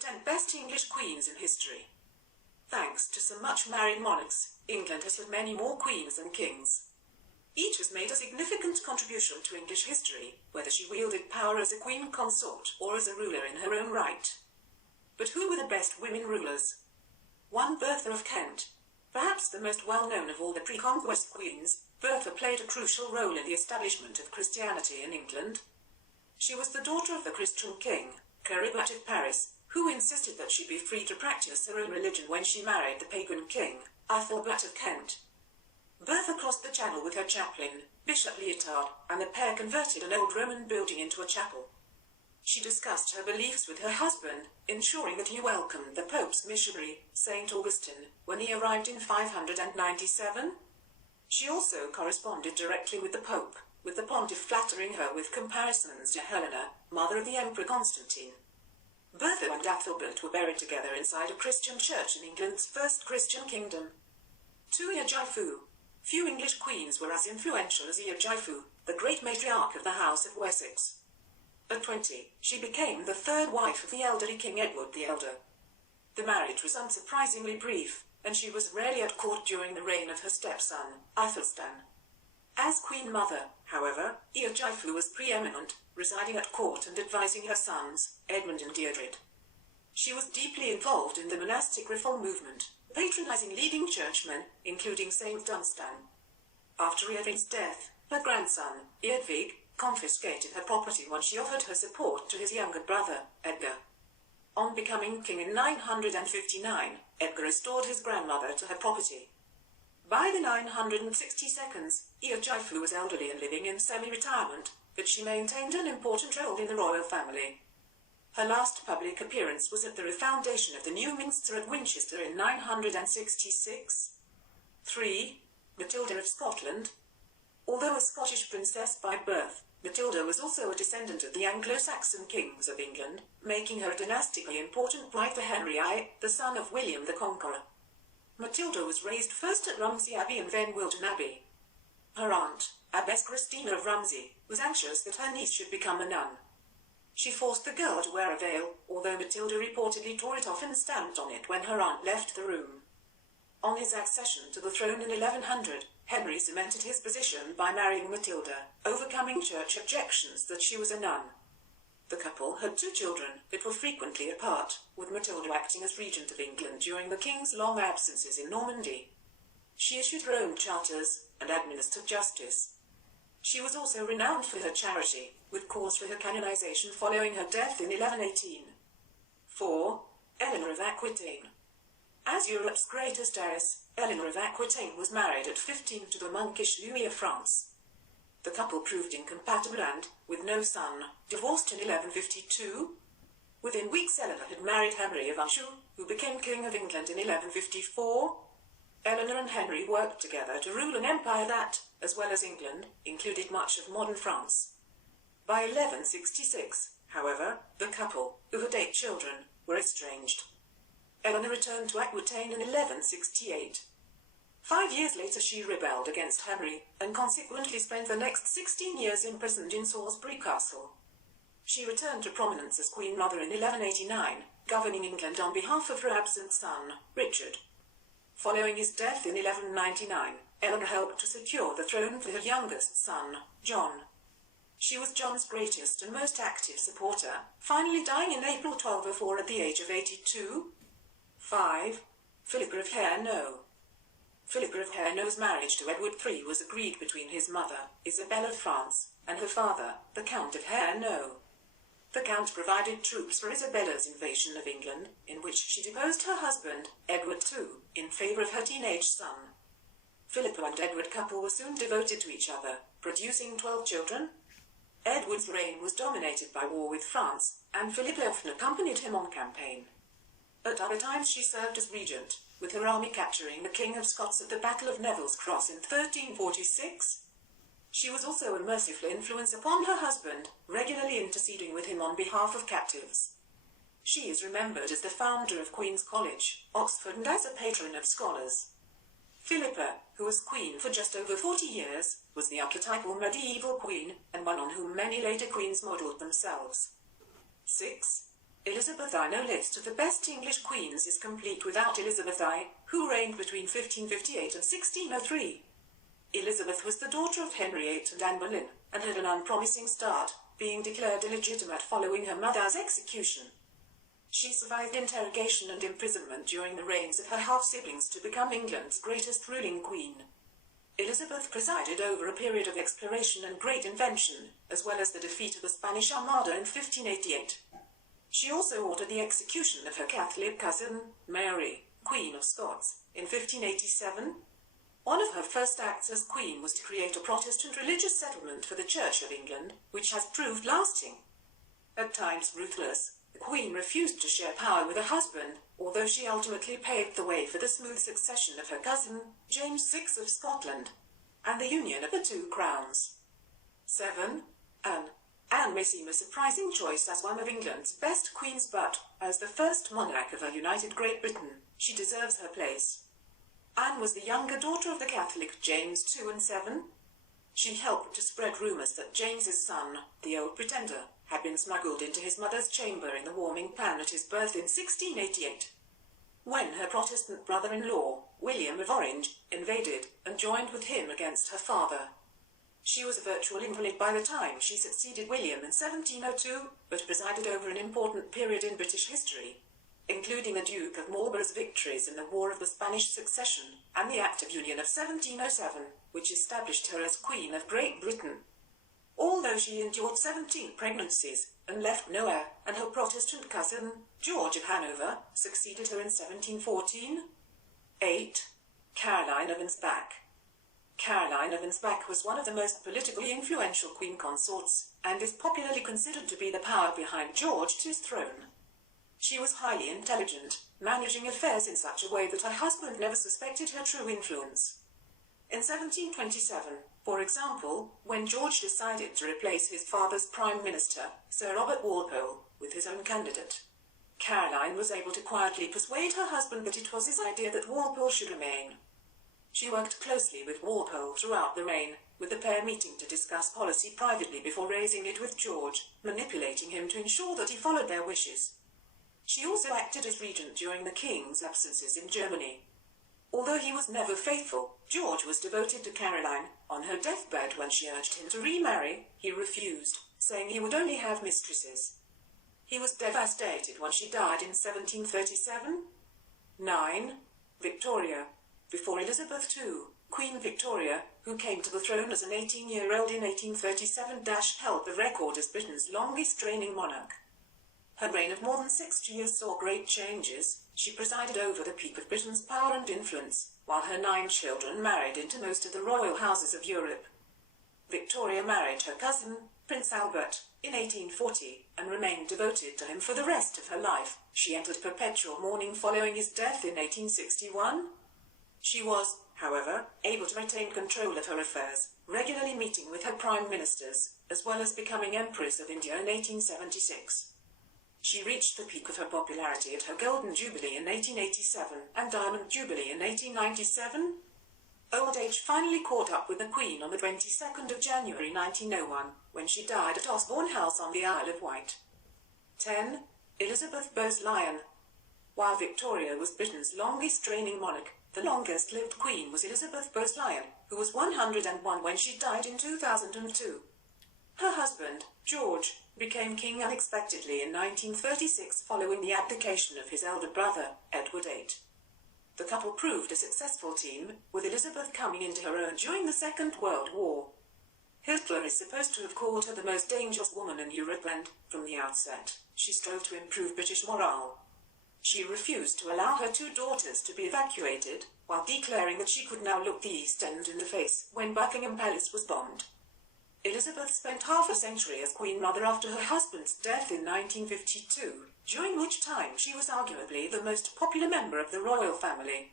10 best English queens in history. Thanks to some much married monarchs, England has had many more queens than kings. Each has made a significant contribution to English history, whether she wielded power as a queen consort or as a ruler in her own right. But who were the best women rulers? 1. Bertha of Kent. Perhaps the most well-known of all the pre-conquest queens, Bertha played a crucial role in the establishment of Christianity in England. She was the daughter of the Christian king, Philippa of Paris, who insisted that she be free to practice her own religion when she married the pagan king, Ethelbert of Kent. Bertha crossed the Channel with her chaplain, Bishop Leotard, and the pair converted an old Roman building into a chapel. She discussed her beliefs with her husband, ensuring that he welcomed the Pope's missionary, St. Augustine, when he arrived in 597. She also corresponded directly with the Pope, with the pontiff flattering her with comparisons to Helena, mother of the Emperor Constantine. Bertha and Ethelbert were buried together inside a Christian church in England's first Christian kingdom. 2. Eogifu. Few English queens were as influential as Eogifu, the great matriarch of the House of Wessex. At 20, she became the third wife of the elderly King Edward the Elder. The marriage was unsurprisingly brief, and she was rarely at court during the reign of her stepson, Aethelstan. As Queen Mother, however, Eogifu was preeminent, residing at court and advising her sons, Edmund and Deirdred. She was deeply involved in the monastic reform movement, patronizing leading churchmen, including Saint Dunstan. After Eadwig's death, her grandson, Eadwig, confiscated her property once she offered her support to his younger brother, Edgar. On becoming king in 959, Edgar restored his grandmother to her property. By the 962, Eogifu was elderly and living in semi-retirement, but she maintained an important role in the royal family. Her last public appearance was at the refoundation of the new minster at Winchester in 966. 3. Matilda of Scotland. Although a Scottish princess by birth, Matilda was also a descendant of the Anglo-Saxon kings of England, making her a dynastically important bride for Henry I, the son of William the Conqueror. Matilda was raised first at Rumsey Abbey and then Wilton Abbey. Her aunt, Abbess Christina of Rumsey, was anxious that her niece should become a nun. She forced the girl to wear a veil, although Matilda reportedly tore it off and stamped on it when her aunt left the room. On his accession to the throne in 1100, Henry cemented his position by marrying Matilda, overcoming church objections that she was a nun. The couple had 2 children, but were frequently apart, with Matilda acting as regent of England during the king's long absences in Normandy. She issued her own charters and administered justice. She was also renowned for her charity, with cause for her canonization following her death in 1118. 4. Eleanor of Aquitaine. As Europe's greatest heiress, Eleanor of Aquitaine was married at 15 to the monkish Louis of France. The couple proved incompatible and, with no son, divorced in 1152. Within weeks Eleanor had married Henry of Anjou, who became King of England in 1154. Eleanor and Henry worked together to rule an empire that, as well as England, included much of modern France. By 1166, however, the couple, who had 8 children, were estranged. Eleanor returned to Aquitaine in 1168. 5 years later she rebelled against Henry, and consequently spent the next 16 years imprisoned in Salisbury Castle. She returned to prominence as Queen Mother in 1189, governing England on behalf of her absent son, Richard. Following his death in 1199, Eleanor helped to secure the throne for her youngest son, John. She was John's greatest and most active supporter, finally dying in April 1204 at the age of 82. 5. Philippa of Hairno. Philippa of Hairno's marriage to Edward III was agreed between his mother, Isabella of France, and her father, the Count of Hairno. The Count provided troops for Isabella's invasion of England, in which she deposed her husband, Edward II, in favour of her teenage son. Philippa and Edward couple were soon devoted to each other, producing 12 children. Edward's reign was dominated by war with France, and Philippa often accompanied him on campaign. At other times she served as regent, with her army capturing the King of Scots at the Battle of Neville's Cross in 1346. She was also a merciful influence upon her husband, regularly interceding with him on behalf of captives. She is remembered as the founder of Queen's College, Oxford, and as a patron of scholars. Philippa, who was queen for just over 40 years, was the archetypal medieval queen, and one on whom many later queens modelled themselves. 6. Elizabeth I. No list of the best English queens is complete without Elizabeth I, who reigned between 1558 and 1603. Elizabeth was the daughter of Henry VIII and Anne Boleyn, and had an unpromising start, being declared illegitimate following her mother's execution. She survived interrogation and imprisonment during the reigns of her half-siblings to become England's greatest ruling queen. Elizabeth presided over a period of exploration and great invention, as well as the defeat of the Spanish Armada in 1588. She also ordered the execution of her Catholic cousin, Mary, Queen of Scots, in 1587. One of her first acts as queen was to create a Protestant religious settlement for the Church of England, which has proved lasting. At times ruthless, the queen refused to share power with her husband, although she ultimately paved the way for the smooth succession of her cousin, James VI of Scotland, and the union of the two crowns. 7. Anne may seem a surprising choice as one of England's best queens, but, as the first monarch of a united Great Britain, she deserves her place. Anne was the younger daughter of the Catholic James II and VII. She helped to spread rumours that James's son, the Old Pretender, had been smuggled into his mother's chamber in the warming pan at his birth in 1688. When her Protestant brother-in-law, William of Orange, invaded and joined with him against her father. She was a virtual invalid by the time she succeeded William in 1702, but presided over an important period in British history, including the Duke of Marlborough's victories in the War of the Spanish Succession, and the Act of Union of 1707, which established her as Queen of Great Britain. Although she endured 17 pregnancies, and left no heir, and her Protestant cousin, George of Hanover, succeeded her in 1714. 8. Caroline of Ansbach. Caroline of Ansbach was one of the most politically influential queen consorts, and is popularly considered to be the power behind George II's throne. She was highly intelligent, managing affairs in such a way that her husband never suspected her true influence. In 1727, for example, when George decided to replace his father's Prime Minister, Sir Robert Walpole, with his own candidate, Caroline was able to quietly persuade her husband that it was his idea that Walpole should remain. She worked closely with Walpole throughout the reign, with the pair meeting to discuss policy privately before raising it with George, manipulating him to ensure that he followed their wishes. She also acted as regent during the king's absences in Germany. Although he was never faithful, George was devoted to Caroline. On her deathbed, when she urged him to remarry, he refused, saying he would only have mistresses. He was devastated when she died in 1737. 9. Victoria. Before Elizabeth II, Queen Victoria, who came to the throne as an 18-year-old in 1837, held the record as Britain's longest reigning monarch. Her reign of more than 60 years saw great changes. She presided over the peak of Britain's power and influence, while her 9 children married into most of the royal houses of Europe. Victoria married her cousin, Prince Albert, in 1840, and remained devoted to him for the rest of her life. She entered perpetual mourning following his death in 1861. She was, however, able to retain control of her affairs, regularly meeting with her prime ministers, as well as becoming Empress of India in 1876. She reached the peak of her popularity at her Golden Jubilee in 1887 and Diamond Jubilee in 1897. Old age finally caught up with the Queen on the 22nd of January 1901, when she died at Osborne House on the Isle of Wight. 10. Elizabeth Bowes-Lyon. While Victoria was Britain's longest reigning monarch, the longest-lived queen was Elizabeth Bowes-Lyon, who was 101 when she died in 2002. Her husband, George, became king unexpectedly in 1936 following the abdication of his elder brother, Edward VIII. The couple proved a successful team, with Elizabeth coming into her own during the Second World War. Hitler is supposed to have called her the most dangerous woman in Europe and, from the outset, she strove to improve British morale. She refused to allow her 2 daughters to be evacuated, while declaring that she could now look the East End in the face when Buckingham Palace was bombed. Elizabeth spent half a century as Queen Mother after her husband's death in 1952, during which time she was arguably the most popular member of the royal family.